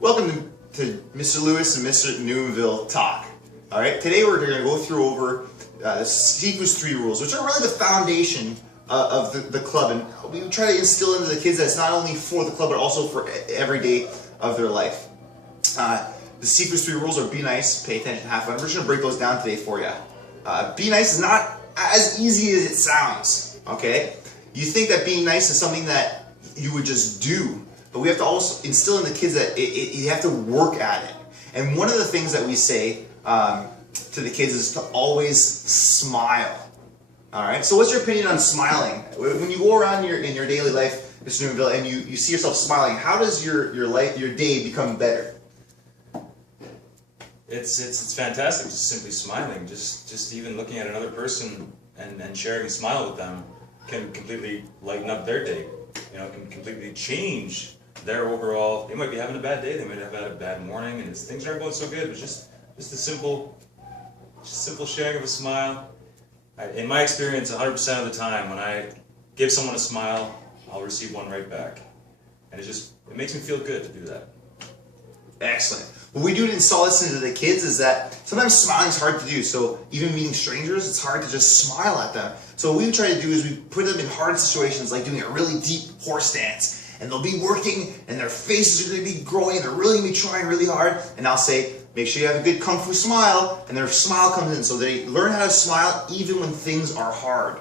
Welcome to Mr.Lewis and M.Numainville Talk. Alright, today we're going to go through over the Sifu's 3 rules, which are really the foundation of the club, and we try to instill into the kids that it's not only for the club but also for every day of their life. The Sifu's 3 rules are be nice, pay attention, have fun. We're just going to break those down today for you. Be nice is not as easy as it sounds, okay? You think that being nice is something that you would just do, but we have to also instill in the kids that you have to work at it. And one of the things that we say to the kids is to always smile. Alright, so what's your opinion on smiling? When you go around in your daily life, Mr. Numainville, and you see yourself smiling, how does your day become better? It's fantastic, just simply smiling. Just even looking at another person and sharing a smile with them can completely lighten up their day. You know, it can completely change their overall. They might be having a bad day, they might have had a bad morning, and things aren't going so good. But just a simple sharing of a smile. In my experience, 100% of the time, when I give someone a smile, I'll receive one right back, and it makes me feel good to do that. Excellent. What we do to install this into the kids is that sometimes smiling is hard to do. So even meeting strangers, it's hard to just smile at them. So what we try to do is we put them in hard situations, like doing a really deep horse dance. And they'll be working, and their faces are going to be growing, and they're really going to be trying really hard. And I'll say, make sure you have a good Kung Fu smile, and their smile comes in. So they learn how to smile even when things are hard.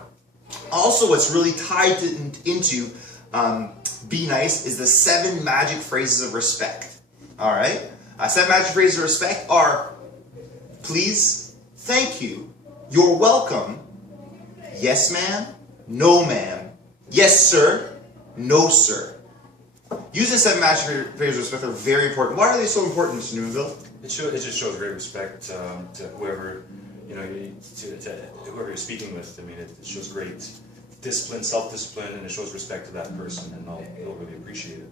Also, what's really tied into be nice is the 7 magic phrases of respect. Alright? 7 magic phrases of respect are please, thank you, you're welcome, yes ma'am, no ma'am, yes sir, no sir. Using 7 magic phrases of respect are very important. Why are they so important, Mr. Numainville? It just shows great respect to whoever, to whoever you're speaking with. I mean, it shows great discipline, self-discipline, and it shows respect to that person, and they'll really appreciate it.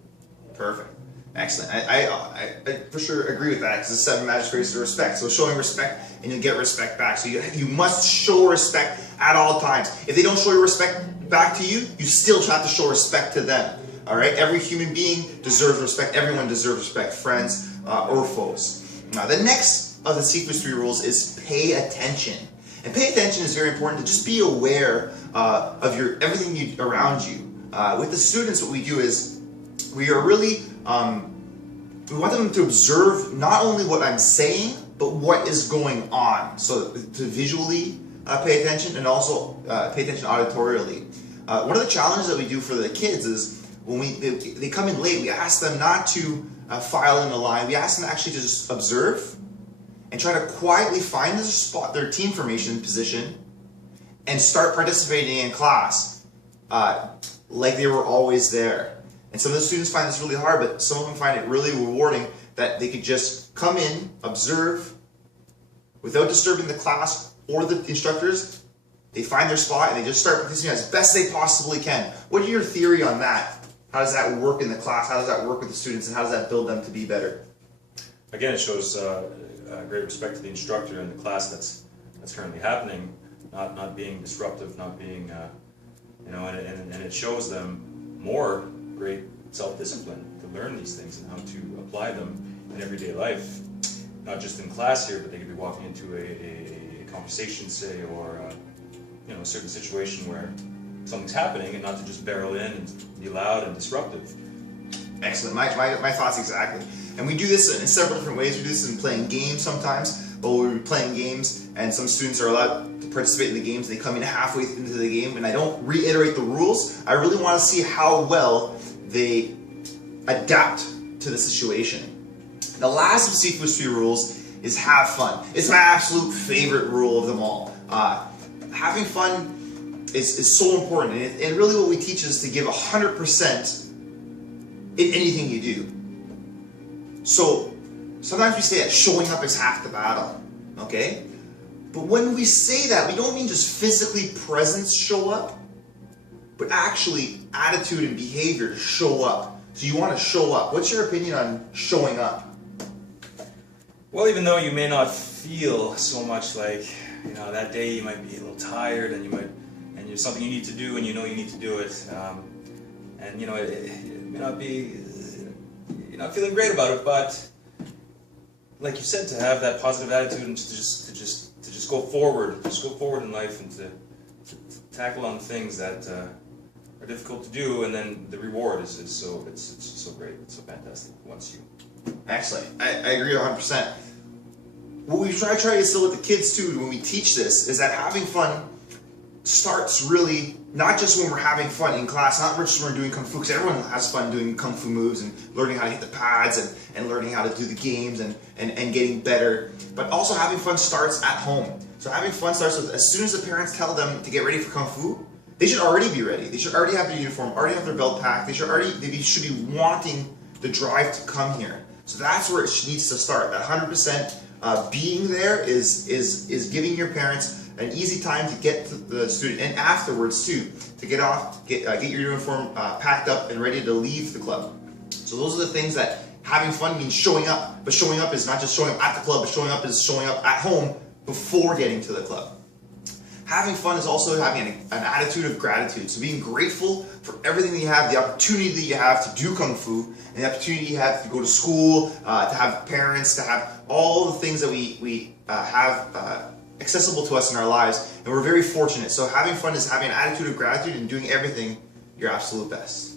Perfect. Excellent. I for sure agree with that, because the 7 magic phrases of respect. So showing respect, and you'll get respect back. So you must show respect at all times. If they don't show your respect back to you, you still have to show respect to them. All right. Every human being deserves respect. Everyone deserves respect, friends or foes. Now, the next of the Sifu's 3 rules is pay attention. And pay attention is very important. To just be aware of everything around you. With the students, what we do is we are really we want them to observe not only what I'm saying, but what is going on. So to visually pay attention, and also pay attention auditorially. One of the challenges that we do for the kids is when they come in late, we ask them not to file in a line. We ask them actually to just observe and try to quietly find their team formation position and start participating in class like they were always there. And some of the students find this really hard, but some of them find it really rewarding that they could just come in, observe, without disturbing the class or the instructors. They find their spot and they just start participating as best they possibly can. What is your theory on that? How does that work in the class? How does that work with the students, and how does that build them to be better? Again, it shows great respect to the instructor and the class that's currently happening, not being disruptive, not being, and it shows them more great self-discipline to learn these things and how to apply them in everyday life, not just in class here, but they could be walking into a conversation, say, or a certain situation where something's happening, and not to just barrel in and be loud and disruptive. Excellent. My thoughts exactly. And we do this in several different ways. We do this in playing games sometimes, but we'll be playing games and some students are allowed to participate in the games. They come in halfway into the game and I don't reiterate the rules. I really want to see how well they adapt to the situation. The last of Sifu's 3 rules is have fun. It's my absolute favorite rule of them all. Having fun is so important, and really what we teach is to give 100% in anything you do. So sometimes we say that showing up is half the battle, okay? But when we say that, we don't mean just physically presence show up, but actually attitude and behavior to show up. So you want to show up. What's your opinion on showing up? Well, even though you may not feel so much like, that day you might be a little tired, and there's something you need to do, and you know you need to do it, and it may not be you're not feeling great about it, but like you said, to have that positive attitude and to just go forward, in life, and to tackle on things that are difficult to do, and then the reward is so it's so great, it's so fantastic once you. Excellent. I agree 100%. What we try to instill with the kids too when we teach this is that having fun starts really not just when we're having fun in class, not just when we're doing Kung Fu, because everyone has fun doing Kung Fu moves and learning how to hit the pads and learning how to do the games and getting better, but also having fun starts at home. So having fun starts with, as soon as the parents tell them to get ready for Kung Fu, they should already be ready. They should already have their uniform, already have their belt packed. They should be wanting the drive to come here. So that's where it needs to start. That 100% being there is giving your parents an easy time to get to the student, and afterwards too, to get your uniform packed up and ready to leave the club. So those are the things that having fun means showing up. But showing up is not just showing up at the club, but showing up is showing up at home before getting to the club. Having fun is also having an attitude of gratitude. So being grateful for everything that you have, the opportunity that you have to do Kung Fu, and the opportunity you have to go to school, to have parents, to have all the things that we have accessible to us in our lives. And we're very fortunate. So having fun is having an attitude of gratitude and doing everything your absolute best.